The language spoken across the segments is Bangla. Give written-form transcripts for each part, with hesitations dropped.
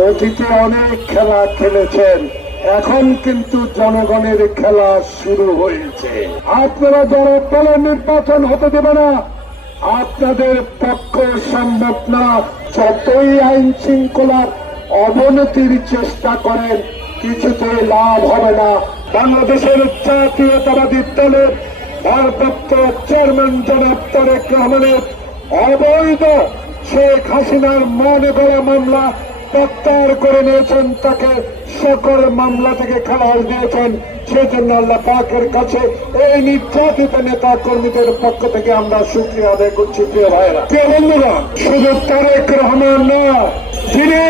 অতীতে অনেক খেলা খেলেছেন, এখন কিন্তু জনগণের খেলা শুরু হয়েছে। আপনারা যারা দলের নির্বাচন হতে দেবে না, আপনাদের পক্ষে সম্ভব না। যতই আইন শৃঙ্খলার অবনতির চেষ্টা করেন, কিছুতেই লাভ হবে না। বাংলাদেশের জাতীয়তাবাদী দলের ভারপ্রাপ্ত চেয়ারম্যান জনাব তারেক রহমানের অবৈধ শেখ হাসিনার মনে গড়া মামলা প্রত্যাহার করে নিয়েছেন, তাকে সকল মামলা থেকে খালাস দিয়েছেন। সেজন্য আল্লাহ পাকের কাছে এই নির্যাতিত নেতা কর্মীদের পক্ষ থেকে আমরা শুকরিয়া আদায় করছি। প্রিয় ভাইয়েরা, প্রিয় বন্ধুরা, শুধু তারেক রহমান না, যিনি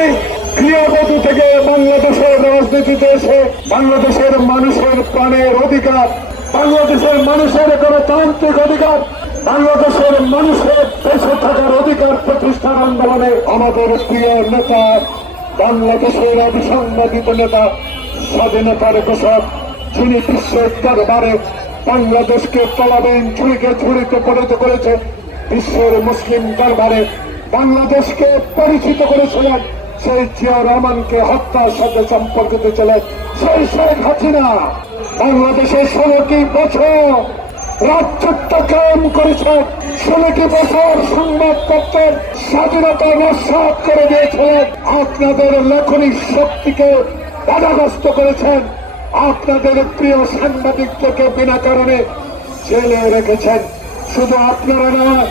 ক্রিয়াপতি থেকে বাংলাদেশের রাজনীতিতে এসে বাংলাদেশের মানুষের প্রাণের অধিকার, বাংলাদেশের মানুষের গণতান্ত্রিক অধিকার, বাংলাদেশের মানুষের বেঁচে থাকার অধিকার প্রতিষ্ঠার আন্দোলনে আমাদের প্রিয় নেতা, বাংলাদেশের অবিসংবাদিত নেতা, স্বাধীনতার ঘোষক, যিনি বিশ্বের দরবারে বাংলাদেশকে তলাবিহীন ঝুড়িকে ঝুড়িতে পরিণত করেছে, বিশ্বের মুসলিম দরবারে বাংলাদেশকে পরিচিত করেছিলেন, সেই জিয়া রহমানকে হত্যার সাথে সম্পর্কিত ছিলেন সেই শেখ হাসিনা বাংলাদেশের 16টি বছর রাজত্ব কায়েম করেছে। 16টি বছর সংবাদপত্রের স্বাধীনতা নস্যাৎ করে দিয়েছিলেন। আপনাদের লেখনিক শক্তিকে বাধাগ্রস্ত করেছেন। আপনাদের প্রিয় সাংবাদিকদেরকে বিনা কারণে জেলে রেখেছেন। শুধু আপনারা নয়,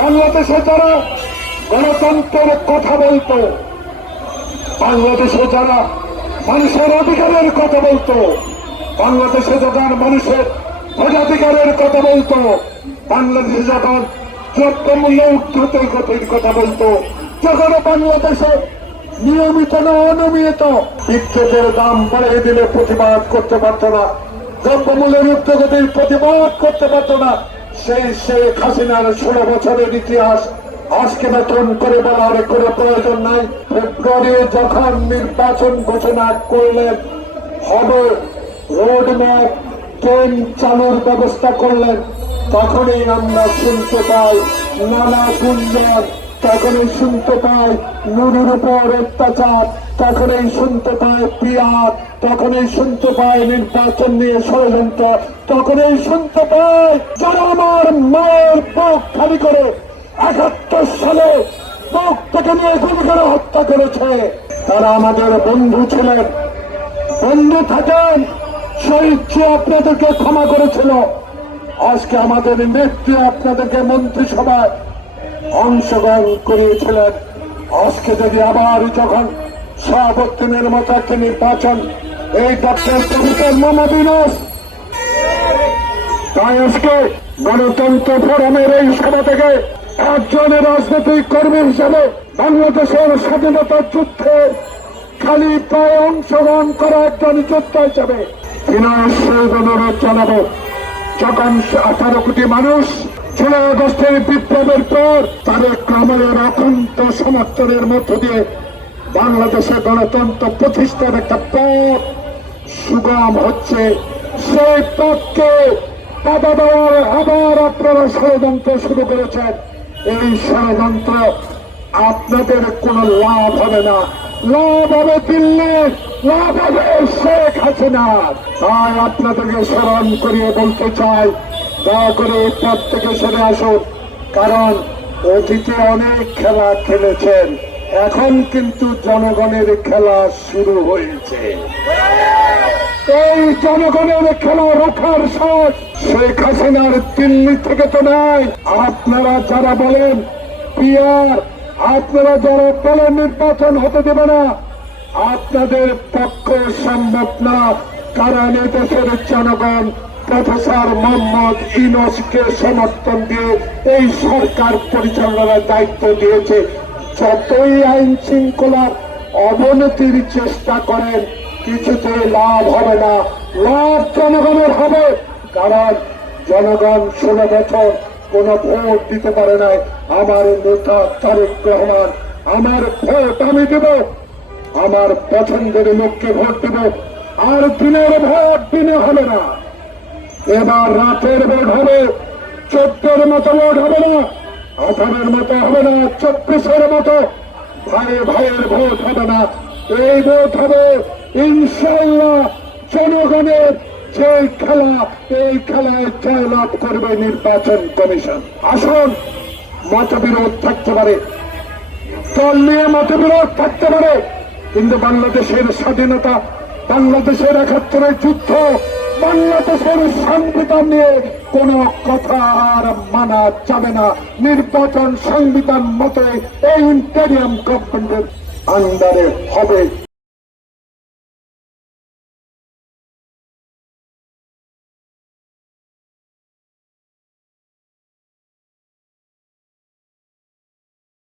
বাংলাদেশে যারা গণতন্ত্রের কথা বলতো, বাংলাদেশে যারা মানুষের অধিকারের কথা বলতো, বাংলাদেশে যখন মানুষের ভোটাধিকারের কথা বলতো, বাংলাদেশে যখন দ্রব্যমূল্য উদ্ধৃতির কথা বলতো, যখন বাংলাদেশে নিয়মিত না অনিয়মিত বিদ্যুতের দাম বাড়িয়ে দিলে প্রতিবাদ করতে পারত না, দ্রব্যমূল্যের ঊর্ধ্বগতির প্রতিবাদ করতে পারত না, সেই শেখ হাসিনার 16 বছরের ইতিহাস আজকে নতুন করে বলার কোনো প্রয়োজন নাই। ফেব্রুয়ারি যখন নির্বাচন ঘোষণা করলেন, হবে রোডম্যাপ ট্রেন চালুর ব্যবস্থা করলেন, তখনই আমরা শুনতে পাই নানা গুঞ্জন, তখনই শুনতে পাই নুরুর উপর অত্যাচার, তখনই শুনতে পাই পিয়ার, তখনই শুনতে পাই নির্বাচন নিয়ে ষড়যন্ত্র, তখনই শুনতে পাই যারা আমার মায়ের বুক খালি করে 71 সালে বুক থেকে নিয়ে গুলি করে হত্যা করেছে, তারা আমাদের বন্ধু ছিলেন। বন্ধু থাকেন, শহীদ যে আপনাদেরকে ক্ষমা করেছিল। আজকে আমাদের নেত্রী আপনাদেরকে মন্ত্রিসভায় অংশগ্রহণ করিয়েছিলেন। আজকে যদি আবার যখন শাহাবুদ্দিনের মতো একটা নির্বাচন, এই ডক্টর প্রফেসর মোহাম্মদ ইউনূস, তাই আজকে গণতন্ত্র ফোরামের এই সভা থেকে একজন রাজনৈতিক কর্মী হিসেবে বাংলাদেশের স্বাধীনতার যুদ্ধে খালি পায়ে অংশগ্রহণ করা একজন যোদ্ধা হিসেবে অনুরোধ জানাবো, যখন 18 কোটি মানুষ 16 আগস্টের বিপ্লবের পর তারেক রহমানের অখণ্ড সমর্থনের মধ্য দিয়ে বাংলাদেশে গণতন্ত্র প্রতিষ্ঠার একটা পথ সুগম হচ্ছে, সেই পথকে বাধা দেওয়ার আবার আপনারা ষড়যন্ত্র শুরু করেছেন। এই ষড়যন্ত্র আপনাদের কোনো লাভ হবে না, লাভ হবে দিল্লি, লাভ হবে শেখ হাসিনা। তাই আপনাদেরকে স্মরণ করিয়ে বলতে চাই, দয়া করে এই পথ থেকে সরে আসুন, কারণ অতীতে অনেক খেলা খেলেছেন, এখন কিন্তু জনগণের খেলা শুরু হয়েছে। এই জনগণের খেলা রক্ষার সাথ শেখ হাসিনার দিল্লি থেকে তো নাই। আপনারা যারা বলেন পিয়ার, আপনারা যারা দলের নির্বাচন হতে দেবে না, আপনাদের পক্ষে সম্ভব না, কারণ দেশের জনগণ প্রফেসর মোহাম্মদ ইউনূসকে সমর্থন দিয়ে এই সরকার পরিচালনার দায়িত্ব দিয়েছে। যতই আইন শৃঙ্খলার অবনতির চেষ্টা করেন, কিছুতে লাভ হবে না, লাভ জনগণের হবে, কারণ জনগণ 16 বছর কোন ভোট দিতে পারে নাই। আমার নেতা তারেক রহমান, আমার ভোট আমি দেব, আমার পছন্দের লোককে ভোট দেব, আর দিনের ভোট দিনে হবে না, এবার রাতের ভোট হবে, 14-এর মতো ভোট হবে না, 18-এর মতো হবে না, 24-এর মতো ভাইয়ের ভোট হবে না, এই ভোট হবে ইনশাআল্লাহ জনগণের। যে খেলা, এই খেলায় জয়লাভ করবে নির্বাচন কমিশন। আসুন, মতবিরোধ থাকতে পারে, দল নিয়ে মতবিরোধ থাকতে পারে, কিন্তু বাংলাদেশের স্বাধীনতা, বাংলাদেশের ৭১ যুদ্ধ, বাংলাদেশের সংবিধান নিয়ে কোন কথা আর মানা যাবে না। নির্বাচন সংবিধান মতে এই ইন্টেরিয়াম গভর্নমেন্টের আন্ডারে হবে।